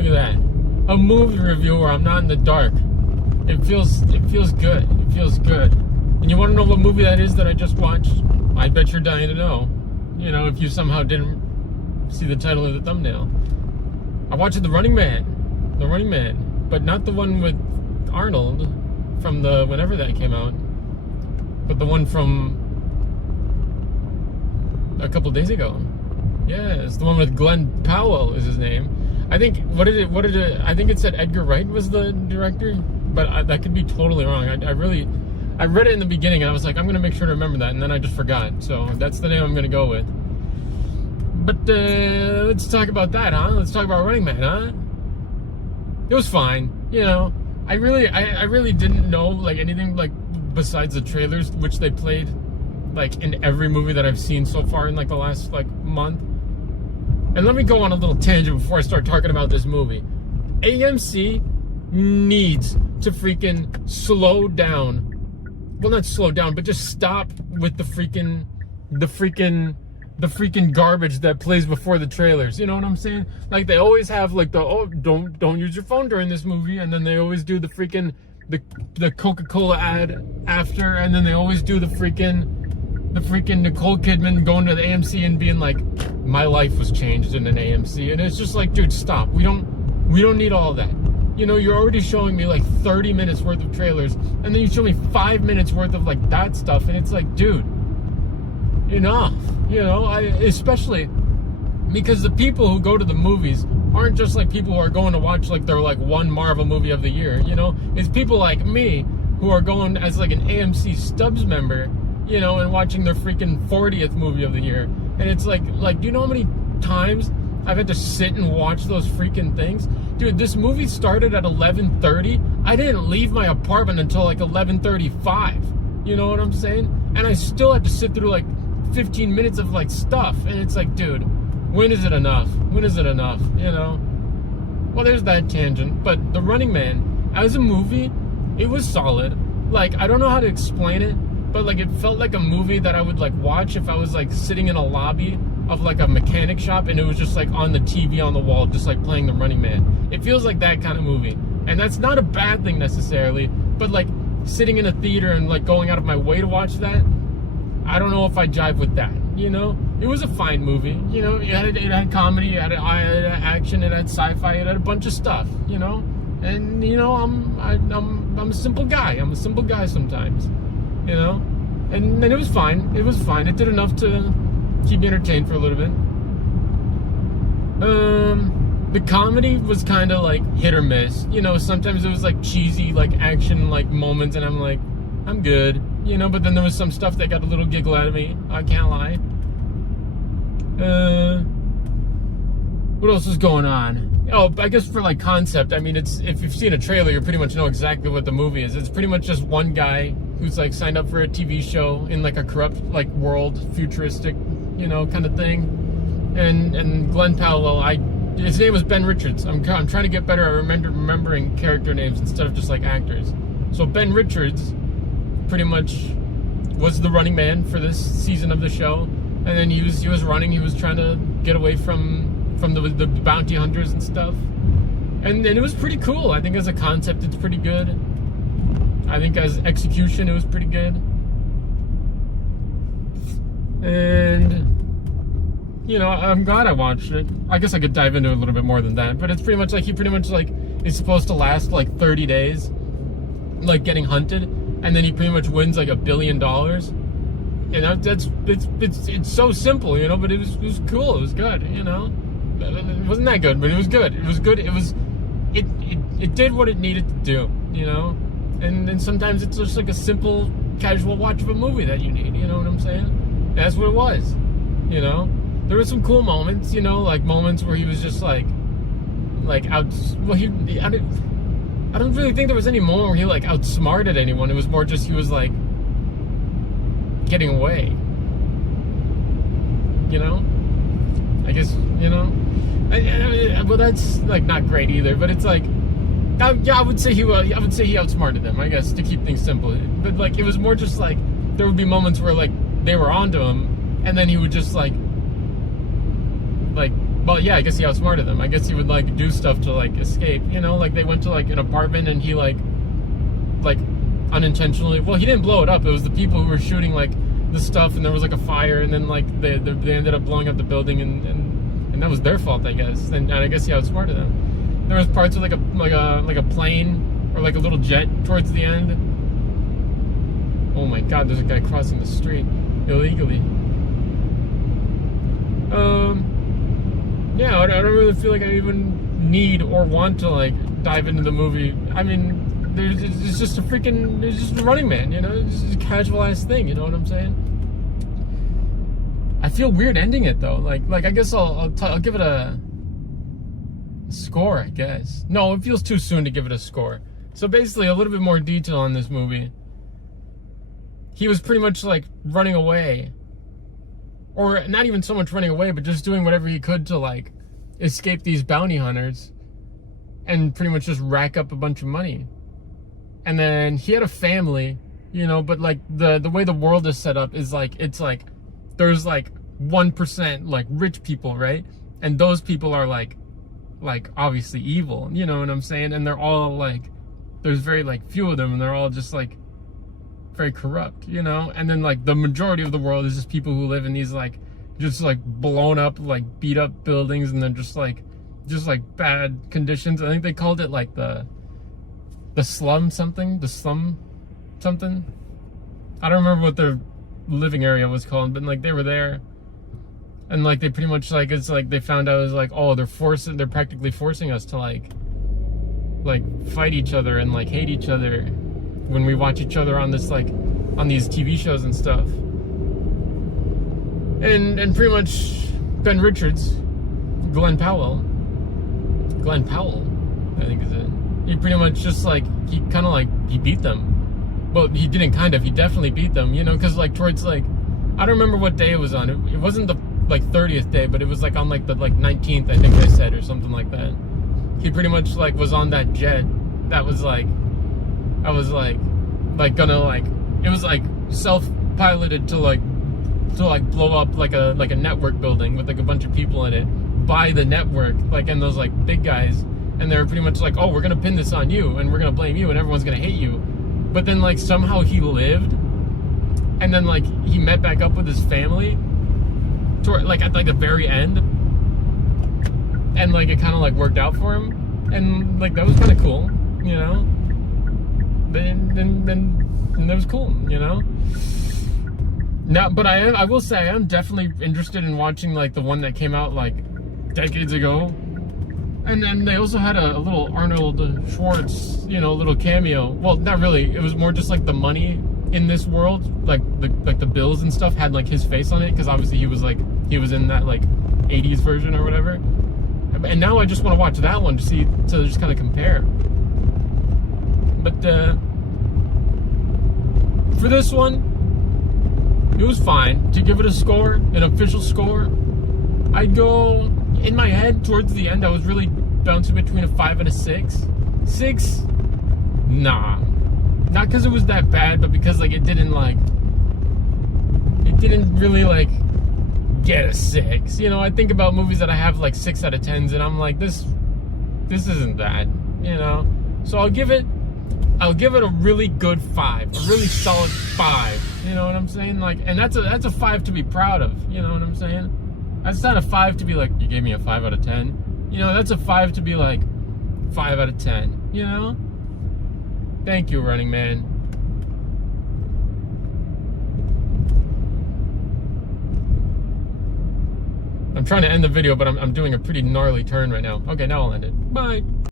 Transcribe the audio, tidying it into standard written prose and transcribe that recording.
Look at that. A movie review where I'm not in the dark. It feels good. It feels good. And you want to know what movie that is that I just watched? I bet you're dying to know. You know, if you somehow didn't see the title of the thumbnail. I watched The Running Man. The Running Man. But not the one with Arnold from the whenever that came out. But the one from a couple days ago. Yeah, it's the one with Glenn Powell is his name. I think, what did it, I think it said Edgar Wright was the director, but that could be totally wrong. I read it in the beginning and I was like, I'm going to make sure to remember that, and then I just forgot. So that's the name I'm going to go with. But let's talk about that, huh? Let's talk about Running Man, huh? It was fine, you know. I really didn't know like anything like besides the trailers, which they played like in every movie that I've seen so far in like the last like month. And let me go on a little tangent before I start talking about this movie. AMC needs to freaking slow down. Well, not slow down, but just stop with the freaking garbage that plays before the trailers. You know what I'm saying? Like they always have like don't use your phone during this movie, and then they always do the freaking the Coca-Cola ad after, and then they always do the freaking Nicole Kidman going to the AMC and being like, my life was changed in an AMC. And it's just like, dude, stop. We don't need all that. You know, you're already showing me like 30 minutes worth of trailers, and then you show me 5 minutes worth of like that stuff, and it's like, dude, enough. You know, especially because the people who go to the movies aren't just like people who are going to watch like their like one Marvel movie of the year. You know, it's people like me who are going as like an AMC Stubs member, you know, and watching their freaking 40th movie of the year. And it's like, do you know how many times I've had to sit and watch those freaking things? Dude, this movie started at 11:30. I didn't leave my apartment until like 11:35. You know what I'm saying? And I still had to sit through like 15 minutes of like stuff. And it's like, dude, when is it enough? When is it enough? You know? Well, there's that tangent. But The Running Man, as a movie, it was solid. Like, I don't know how to explain it, but like it felt like a movie that I would like watch if I was like sitting in a lobby of like a mechanic shop and it was just like on the TV on the wall, just like playing The Running Man. It feels like that kind of movie. And that's not a bad thing necessarily, but like sitting in a theater and like going out of my way to watch that, I don't know if I jive with that, you know? It was a fine movie, you know? It had comedy, it had action, it had sci-fi, it had a bunch of stuff, you know? And you know, I'm a simple guy. I'm a simple guy sometimes. You know, and it was fine. It was fine. It did enough to keep me entertained for a little bit. The comedy was kind of like hit or miss. You know, sometimes it was like cheesy, like action, like moments, and I'm like, I'm good. You know, but then there was some stuff that got a little giggle out of me. I can't lie. What else is going on? Oh, I guess for like concept, I mean, it's if you've seen a trailer, you pretty much know exactly what the movie is. It's pretty much just one guy who's like signed up for a TV show in like a corrupt like world, futuristic, you know, kind of thing. And Glenn Powell, his name was Ben Richards. I'm trying to get better at remembering character names instead of just like actors. So Ben Richards pretty much was the running man for this season of the show, and then he was running. He was trying to get away from the bounty hunters and stuff, and it was pretty cool. I think as a concept, it's pretty good. I think as execution, it was pretty good. And you know, I'm glad I watched it. I guess I could dive into it a little bit more than that, but it's pretty much like he pretty much like is supposed to last like 30 days, like getting hunted, and then he pretty much wins like $1 billion. You know, it's so simple, you know, but it was cool. It was good, you know. It wasn't that good, but it was good. It was good. It did what it needed to do, you know. And then sometimes it's just like a simple, casual watch of a movie that you need. You know what I'm saying? That's what it was. You know, there were some cool moments. You know, like moments where he was just like out. Well, I don't really think there was any moment where he like outsmarted anyone. It was more just he was like getting away. You know, I guess, you know. Well, that's like not great either. But it's like, yeah, I would say he outsmarted them, I guess, to keep things simple. But like, it was more just like there would be moments where like they were onto him, and then he would just like Well, yeah, I guess he outsmarted them. I guess he would like do stuff to like escape. You know, like they went to like an apartment and he like unintentionally. Well, he didn't blow it up. It was the people who were shooting like the stuff, and there was like a fire, and then like they ended up blowing up the building, and that was their fault, I guess. And I guess he outsmarted them. There was parts of like a plane or like a little jet towards the end. Oh my God, there's a guy crossing the street illegally. Yeah, I don't really feel like I even need or want to like dive into the movie. I mean, it's just a Running Man, you know? It's just a casualized thing, you know what I'm saying? I feel weird ending it though. Like I guess I'll give it a score, I guess. No, it feels too soon to give it a score. So basically, a little bit more detail on this movie. He was pretty much like running away. Or not even so much running away, but just doing whatever he could to like escape these bounty hunters and pretty much just rack up a bunch of money. And then he had a family, you know, but like the way the world is set up is like, it's like there's like 1% like rich people, right? And those people are like obviously evil, you know what I'm saying? And they're all like, there's very like few of them, and they're all just like very corrupt, you know? And then like the majority of the world is just people who live in these like just like blown up, like beat up buildings, and then just like bad conditions. I think they called it like the slum something. I don't remember what their living area was called, but like they were there, and like they pretty much like, it's like they found out it was like, oh, they're practically forcing us to like fight each other and like hate each other when we watch each other on this like on these TV shows and stuff. And pretty much Ben Richards, Glenn Powell, I think is it. He pretty much just like, he kind of like, he beat them. Well, he didn't kind of, he definitely beat them, you know, because like towards like, I don't remember what day it was on. It wasn't the like 30th day, but it was like on like the like 19th, I think they said, or something like that. He pretty much like was on that jet that was like, I was like gonna like, it was like self-piloted to blow up like a network building with like a bunch of people in it by the network, like, and those like big guys, and they were pretty much like, oh, we're gonna pin this on you and we're gonna blame you and everyone's gonna hate you. But then like somehow he lived, and then like he met back up with his family toward like at like the very end, and like it kind of like worked out for him, and like that was kind of cool, you know. Then that was cool, you know. Now, but I will say I am definitely interested in watching like the one that came out like decades ago. And then they also had a little Arnold Schwartz, you know, little cameo. Well, not really. It was more just like the money in this world, like the bills and stuff had like his face on it, because obviously he was in that like 80s version or whatever. And now I just want to watch that one to just kind of compare. But for this one, it was fine. To give it a score, an official score, I'd go, in my head, towards the end, I was really bouncing between a 5 and a 6. 6? Nah. Not because it was that bad, but because, like, it didn't really, like, get a 6. You know, I think about movies that I have, like, 6 out of 10s, and I'm like, this isn't that, you know? So I'll give it a really good 5. A really solid 5. You know what I'm saying? Like, and that's a 5 to be proud of. You know what I'm saying? That's not a 5 to be like, you gave me a 5 out of 10. You know, that's a 5 to be like 5 out of 10. You know? Thank you, Running Man. I'm trying to end the video, but I'm doing a pretty gnarly turn right now. Okay, now I'll end it. Bye.